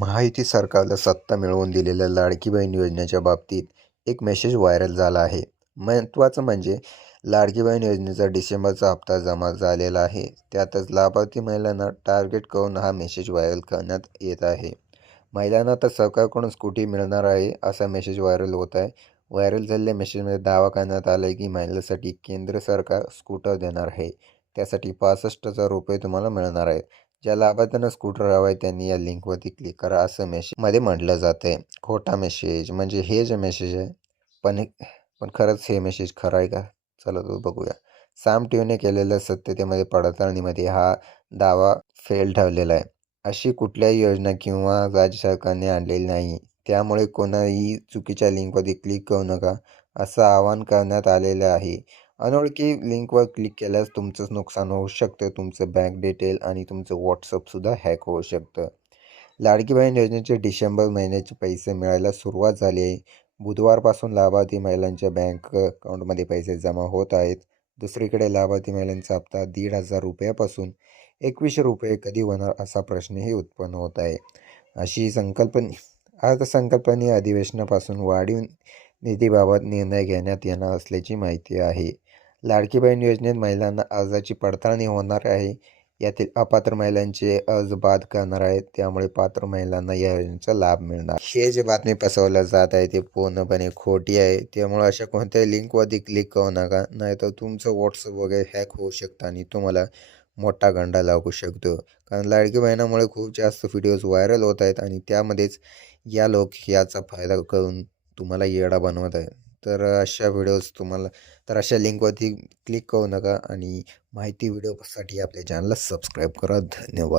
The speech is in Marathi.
महायुती सरकारला सत्ता मिळवून दिलेल्या लाडकी बहीण योजनेच्या बाबतीत एक मेसेज व्हायरल झाला आहे. महत्त्वाचं म्हणजे लाडकी बहीण योजनेचा डिसेंबरचा हप्ता जमा झालेला आहे. त्यातच लाभार्थी महिलांना टार्गेट करून हा मेसेज व्हायरल करण्यात येत आहे. महिलांना तर सरकारकडून स्कूटी मिळणार आहे असा मेसेज व्हायरल होत आहे. व्हायरल झालेल्या मेसेजमध्ये दावा करण्यात आला आहे की महिलांसाठी केंद्र सरकार स्कूटर देणार आहे. त्यासाठी पासष्ट हजार रुपये तुम्हाला मिळणार आहेत. ज्या लाभार्थ्यांना स्कूटर हवं आहे त्यांनी या लिंकवरती क्लिक करा. असं मेसेजमध्ये म्हटलं जातं आहे खोटा मेसेज म्हणजे हे जे मेसेज आहे पण पण खरंच हे मेसेज खरं आहे का? चला तो बघूया. साम टीव्हीने केलेल्या सत्यतेमध्ये पडताळणीमध्ये हा दावा फेल ठरलेला आहे. अशी कुठल्याही योजना किंवा राज्य सरकारने आणलेली नाही. त्यामुळे कोणाही चुकीच्या लिंकवरती क्लिक करू नका असं आवाहन करण्यात आलेलं आहे. अनोळखी लिंकवर क्लिक केल्यास तुमचंच नुकसान होऊ शकतं. तुमचं बँक डिटेल आणि तुमचं व्हॉट्सअपसुद्धा हॅक होऊ शकतं. लाडकी बहीण योजनेचे डिसेंबर महिन्याचे पैसे मिळायला सुरुवात झाली आहे. बुधवारपासून लाभार्थी महिलांच्या बँक अकाउंटमध्ये पैसे जमा होत आहेत. दुसरीकडे लाभार्थी महिलांचा हप्ता दीड हजार रुपयापासून एकवीसशे रुपये कधी होणार असा प्रश्नही उत्पन्न होत आहे. अशी संकल्पने अर्थसंकल्पनीय अधिवेशनापासून वाढीव निधीबाबत निर्णय घेण्यात येणार असल्याची माहिती आहे. लाडकी बहीण योजनेत महिलांना अर्जाची पडताळणी होणार आहे. यातील अपात्र महिलांचे अर्ज बाद करणार आहेत. त्यामुळे पात्र महिलांना या योजनेचा लाभ मिळणार. हे जे बातमी पसरवल्या जात आहे ते पूर्णपणे खोटी आहे. त्यामुळे अशा कोणत्याही लिंकवरती क्लिक करू नका. नाहीतर तुमचं व्हॉट्सअप वगैरे हॅक होऊ शकतं आणि तुम्हाला मोठा गंडा लागू शकतो. कारण लाडकी बहिणामुळे खूप जास्त व्हिडिओज व्हायरल होत आहेत आणि त्यामध्येच या लोक याचा फायदा करून तुम्हाला येडा बनवत आहेत. तर अशा व्हिडिओज तुम्हाला तर अशा लिंकवरती क्लिक करू नका आणि माहिती व्हिडिओसाठी आपल्या चॅनलला सबस्क्राईब करा. धन्यवाद.